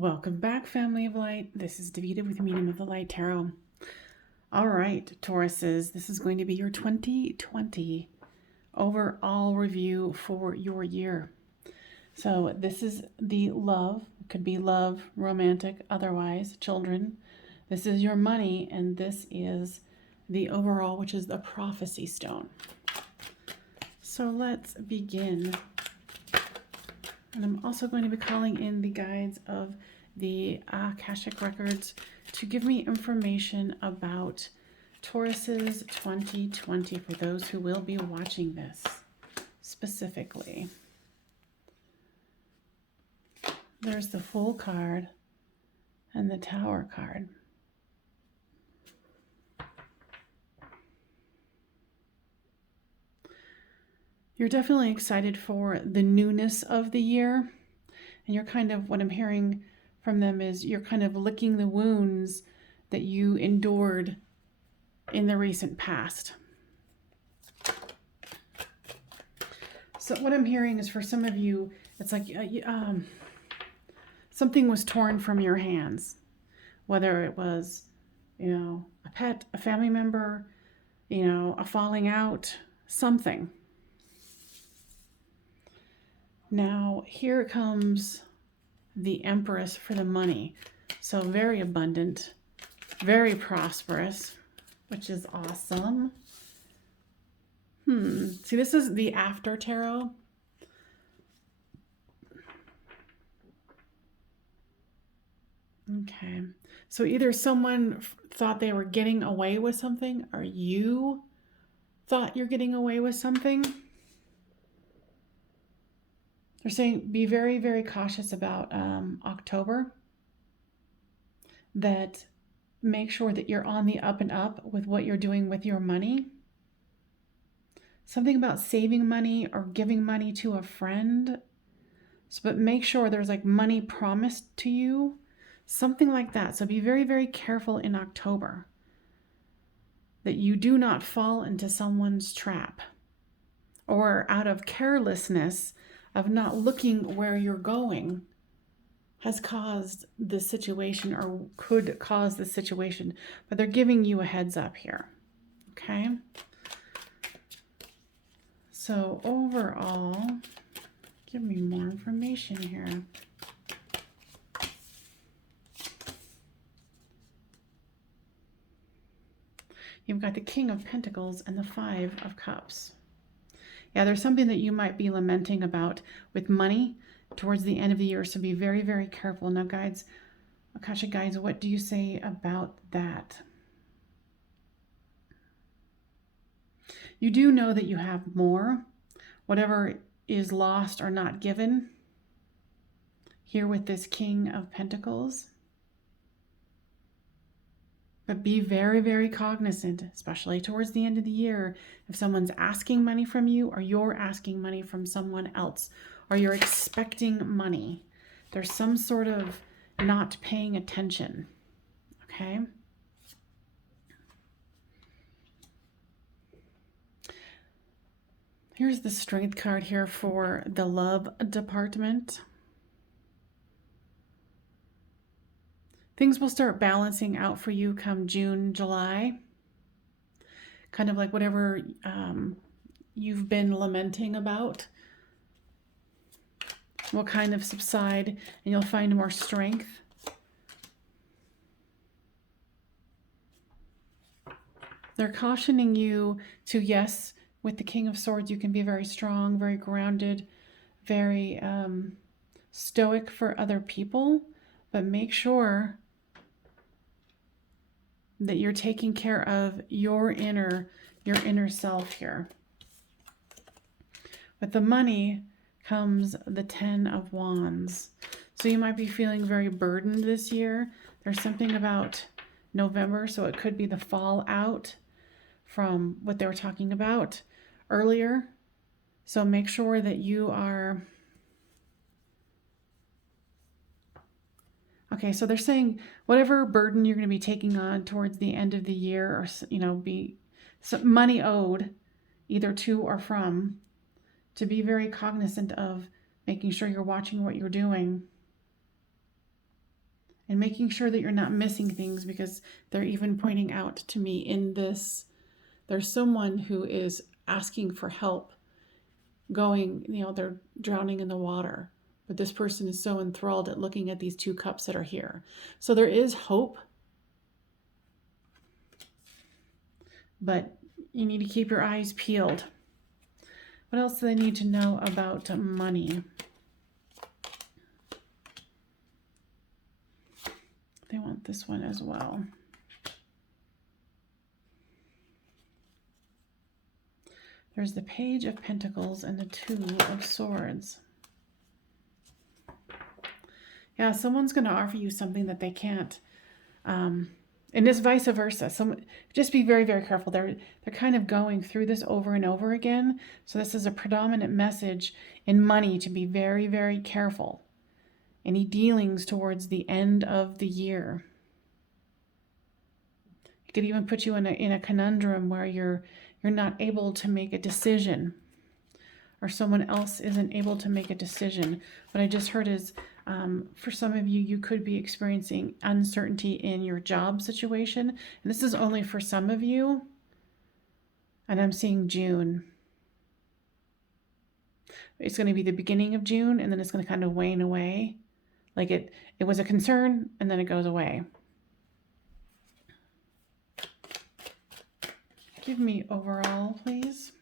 Welcome back, family of light. This is Davida with Medium of the Light Tarot. All right, Tauruses, this is going to be your 2020 overall review for your year. So this is the love. It could be love, romantic, otherwise, children. This is your money, and this is the overall, which is the prophecy stone. So let's begin. And I'm also going to be calling in the guides of the Akashic records to give me information about Taurus's 2020 for those who will be watching this specifically. There's the Fool card and the Tower card. You're definitely excited for the newness of the year. And you're kind of, what I'm hearing from them is you're kind of licking the wounds that you endured in the recent past. So what I'm hearing is for some of you, it's like something was torn from your hands. Whether it was, a pet, a family member, a falling out, something. Now, here comes the Empress for the money. So very abundant, very prosperous, which is awesome. See, this is the after tarot. Okay. So either someone thought they were getting away with something, or you thought you're getting away with something. They're saying be very, very cautious about October. That make sure that you're on the up and up with what you're doing with your money. Something about saving money or giving money to a friend. But make sure there's like money promised to you. Something like that. So be very, very careful in October that you do not fall into someone's trap, or out of carelessness of not looking where you're going has caused the situation, or could cause the situation. But they're giving you a heads up here. Okay. So overall, give me more information here. You've got the King of Pentacles and the Five of Cups. Yeah, there's something that you might be lamenting about with money towards the end of the year, so be very, very careful. Now, guides, Akashic guides, what do you say about that? You do know that you have more, whatever is lost or not given, here with this King of Pentacles. But be very, very cognizant, especially towards the end of the year, if someone's asking money from you, or you're asking money from someone else, or you're expecting money. There's some sort of not paying attention, okay? Here's the Strength card here for the love department. Things will start balancing out for you come June, July. Kind of like whatever you've been lamenting about will kind of subside, and you'll find more strength. They're cautioning you to, yes, with the King of Swords, you can be very strong, very grounded, very stoic for other people, but make sure that you're taking care of your inner self here. With the money comes the Ten of Wands. So you might be feeling very burdened this year. There's something about November, so it could be the fallout from what they were talking about earlier. So make sure that you are... Okay, so they're saying whatever burden you're going to be taking on towards the end of the year, or, be some money owed either to or from, to be very cognizant of making sure you're watching what you're doing. and making sure that you're not missing things, because they're even pointing out to me in this, there's someone who is asking for help going, they're drowning in the water. But this person is so enthralled at looking at these 2 cups that are here. So there is hope, but you need to keep your eyes peeled. What else do they need to know about money? They want this one as well. There's the Page of Pentacles and the 2 of Swords. Yeah, someone's going to offer you something that they can't. And it's vice versa. Just be very, very careful. They're kind of going through this over and over again. So this is a predominant message in money to be very, very careful. Any dealings towards the end of the year. It could even put you in a conundrum where you're not able to make a decision, or someone else isn't able to make a decision. What I just heard is, for some of you, you could be experiencing uncertainty in your job situation. And this is only for some of you. And I'm seeing June. It's going to be the beginning of June, and then it's going to kind of wane away. Like it was a concern, and then it goes away. Give me overall, please.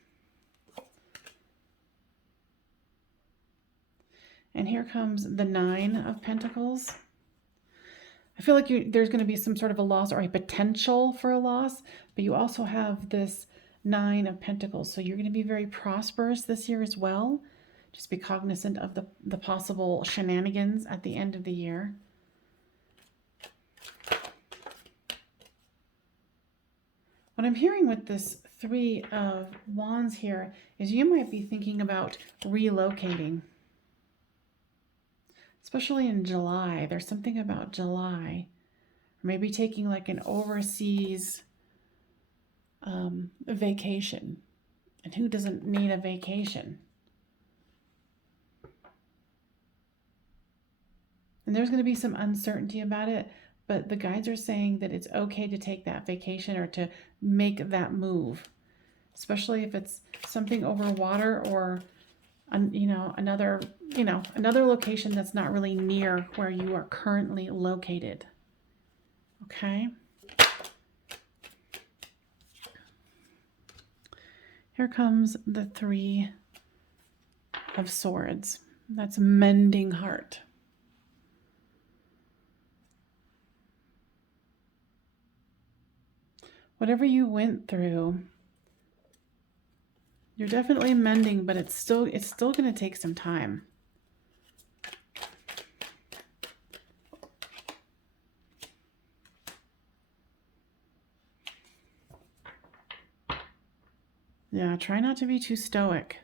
And here comes the 9 of Pentacles. I feel like there's going to be some sort of a loss or a potential for a loss, but you also have this 9 of Pentacles. So you're going to be very prosperous this year as well. Just be cognizant of the possible shenanigans at the end of the year. What I'm hearing with this 3 of Wands here is you might be thinking about relocating. Especially in July. There's something about July. Or maybe taking like an overseas vacation. And who doesn't need a vacation? And there's going to be some uncertainty about it, but the guides are saying that it's okay to take that vacation or to make that move, especially if it's something over water or another location that's not really near where you are currently located. Okay. Here comes the 3 of Swords. That's mending heart. Whatever you went through, you're definitely mending, but it's still going to take some time. Yeah, try not to be too stoic.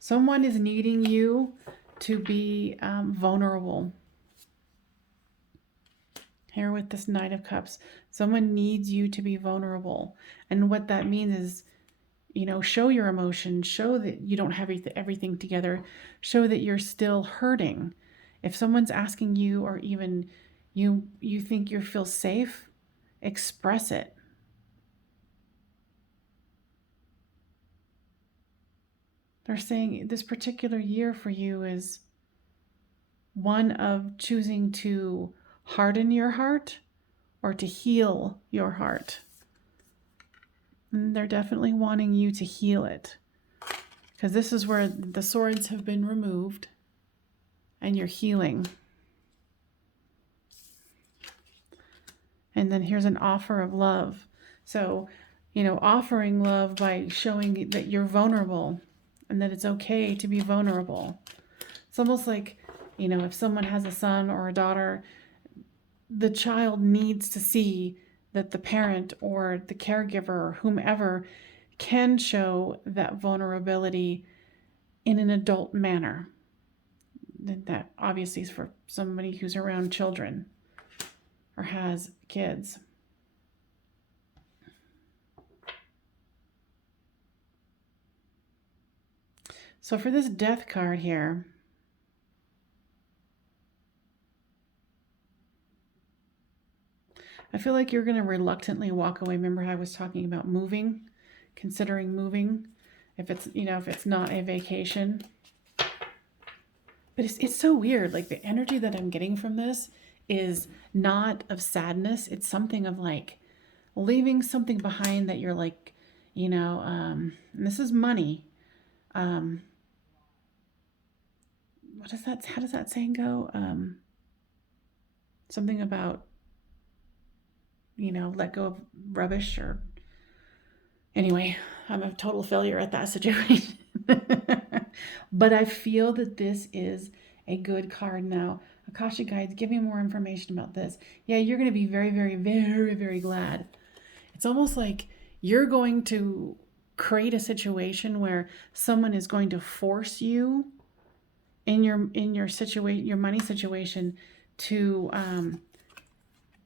Someone is needing you to be vulnerable. Here with this Knight of Cups, someone needs you to be vulnerable. And what that means is, show your emotions, show that you don't have everything together, show that you're still hurting. If someone's asking you, or even you think you feel safe, express it. They're saying this particular year for you is one of choosing to harden your heart or to heal your heart. And they're definitely wanting you to heal it, because this is where the swords have been removed and you're healing. And then here's an offer of love. So, offering love by showing that you're vulnerable and that it's okay to be vulnerable. It's almost like, if someone has a son or a daughter, the child needs to see that the parent or the caregiver or whomever can show that vulnerability in an adult manner. That obviously is for somebody who's around children or has kids. So for this Death card here, I feel like you're going to reluctantly walk away. Remember how I was talking about moving, considering moving, if it's, if it's not a vacation. But it's so weird. Like the energy that I'm getting from this is not of sadness. It's something of like leaving something behind that you're like, and this is money. What is that? How does that saying go? Something about, let go of rubbish or anyway, I'm a total failure at that situation. But I feel that this is a good card now. Akashic guides, give me more information about this. Yeah, you're going to be very, very, very, very glad. It's almost like you're going to create a situation where someone is going to force you in your situation, your money situation, to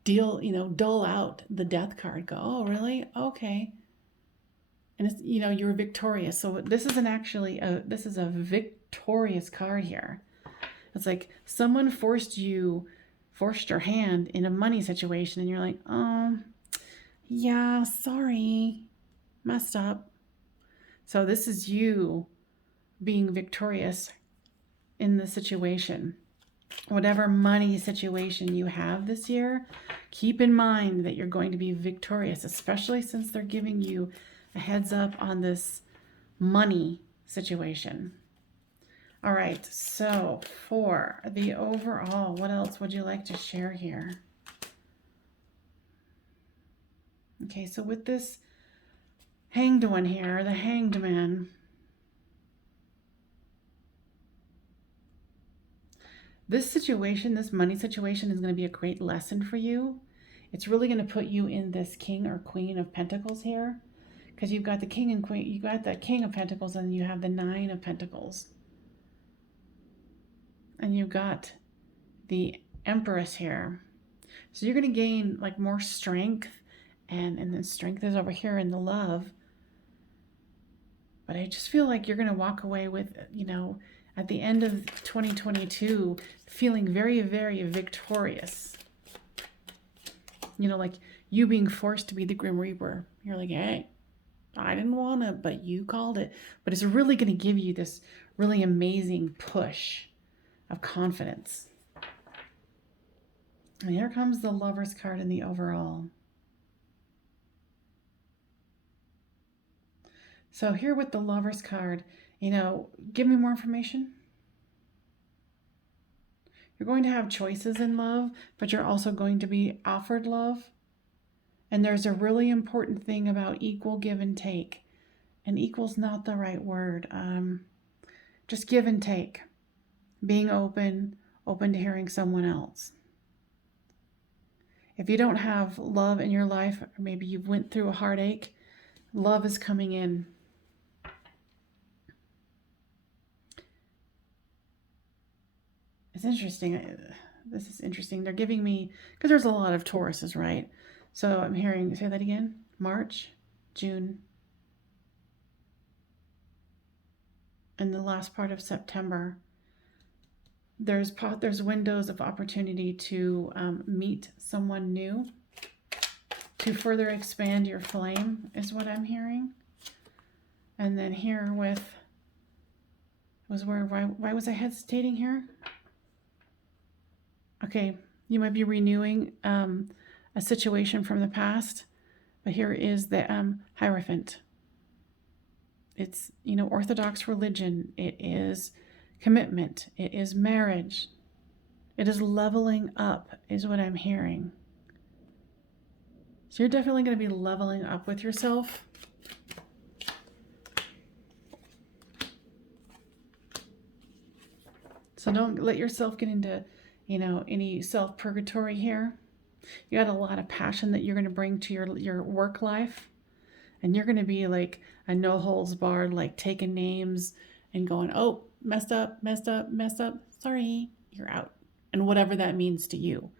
dull out the death card. Go, oh, really? Okay. And it's, you're victorious. So this isn't actually this is a victorious card here. It's like someone forced your hand in a money situation and you're like, yeah, sorry, messed up. So this is you being victorious in the situation. Whatever money situation you have this year, keep in mind that you're going to be victorious, especially since they're giving you a heads up on this money situation. All right, so for the overall, what else would you like to share here? Okay, so with this hanged one here, the hanged man, this situation, this money situation is going to be a great lesson for you. It's really going to put you in this king or queen of pentacles here, because you've got the king and queen, you got the king of pentacles, and you have the 9 of pentacles. And you've got the empress here. So you're going to gain like more strength, and then strength is over here in the love. But I just feel like you're going to walk away with, at the end of 2022, feeling very, very victorious. Like you being forced to be the Grim Reaper. You're like, hey, I didn't want to, but you called it. But it's really going to give you this really amazing push of confidence. And here comes the Lover's card in the overall. So here with the Lover's card, give me more information. You're going to have choices in love, but you're also going to be offered love. And there's a really important thing about equal give and take. And equal's not the right word. Just give and take. Being open to hearing someone else. If you don't have love in your life, or maybe you've went through a heartache, love is coming in. It's interesting. This is interesting. They're giving me, because there's a lot of Tauruses, right? So I'm hearing, say that again, March, June, and the last part of September. There's windows of opportunity to meet someone new, to further expand your flame, is what I'm hearing. And then here with, why was I hesitating here? Okay, you might be renewing a situation from the past, but here is the Hierophant. It's, Orthodox religion. It is commitment. It is marriage. It is leveling up, is what I'm hearing. So you're definitely going to be leveling up with yourself. So don't let yourself get into, any self-purgatory here. You got a lot of passion that you're going to bring to your work life. And you're going to be like a no holds barred, like taking names and going, oh, messed up, sorry, you're out. And whatever that means to you.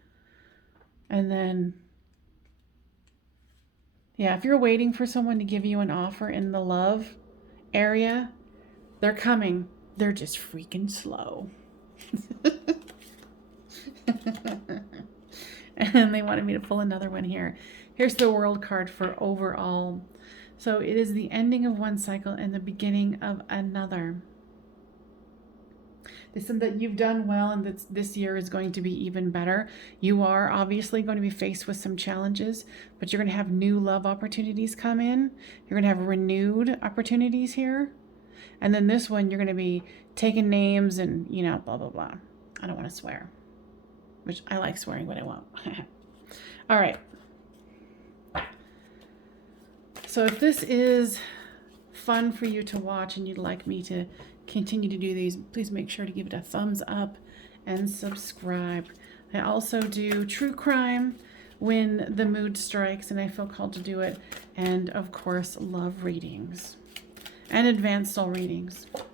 And then, yeah, if you're waiting for someone to give you an offer in the love area, they're coming. They're just freaking slow. And they wanted me to pull another one here. Here's the World card for overall. So it is the ending of one cycle and the beginning of another. This is that you've done well, and that this year is going to be even better. You are obviously going to be faced with some challenges, but you're going to have new love opportunities come in. You're going to have renewed opportunities here. And then this one, you're going to be taking names and, you know, blah, blah, blah. I don't want to swear, which I like swearing, but I won't. All right. So if this is fun for you to watch and you'd like me to continue to do these, please make sure to give it a thumbs up and subscribe. I also do true crime when the mood strikes and I feel called to do it. And of course, love readings and advanced soul readings. What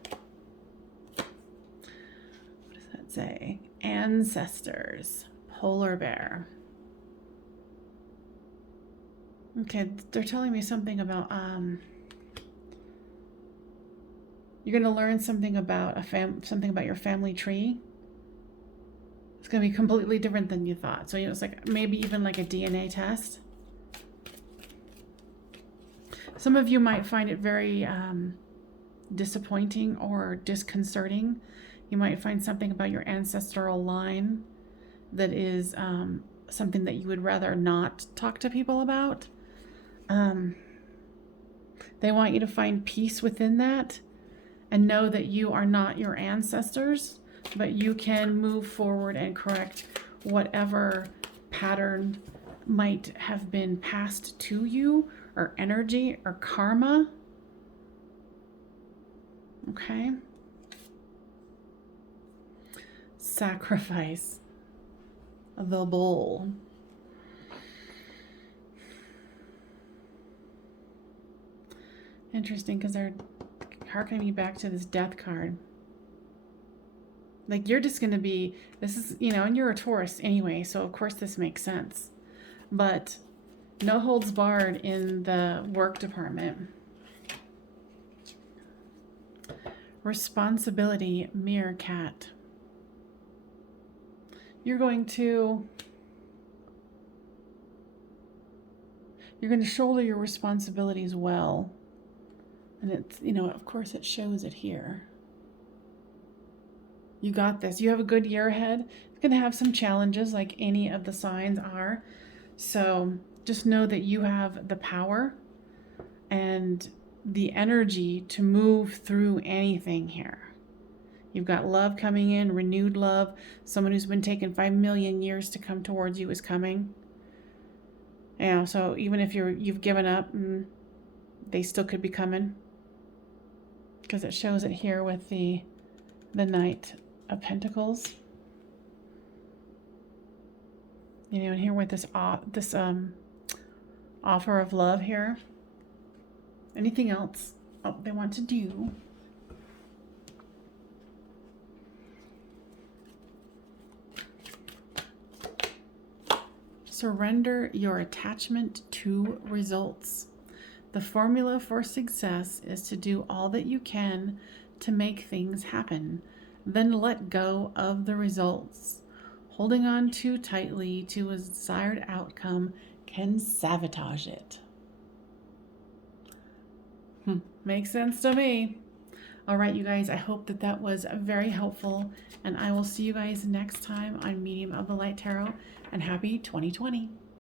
does that say? Ancestors, polar bear. Okay, they're telling me something about you're going to learn something about something about your family tree. It's going to be completely different than you thought. So, you know, it's like maybe even like a DNA test. Some of you might find it very disappointing or disconcerting. You might find something about your ancestral line that is something that you would rather not talk to people about. They want you to find peace within that and know that you are not your ancestors, but you can move forward and correct whatever pattern might have been passed to you, or energy or karma. Okay. Sacrifice. The bull. Interesting, because they're harkening me back to this death card. Like, you're just going to be, this is, you know, and you're a Taurus anyway, so of course this makes sense. But no holds barred in the work department. Responsibility, meerkat. You're going to shoulder your responsibilities well. And it's, you know, of course it shows it here. You got this. You have a good year ahead. It's going to have some challenges like any of the signs are. So just know that you have the power and the energy to move through anything here. You've got love coming in, renewed love. Someone who's been taking 5 million years to come towards you is coming. You know, so even if you've given up, they still could be coming. Because it shows it here with the Knight of Pentacles. You know, and here with this offer of love here. Anything else they want to do? Surrender your attachment to results. The formula for success is to do all that you can to make things happen, then let go of the results. Holding on too tightly to a desired outcome can sabotage it. Makes sense to me. All right, you guys, I hope that was very helpful, and I will see you guys next time on Medium of the Light Tarot, and happy 2020.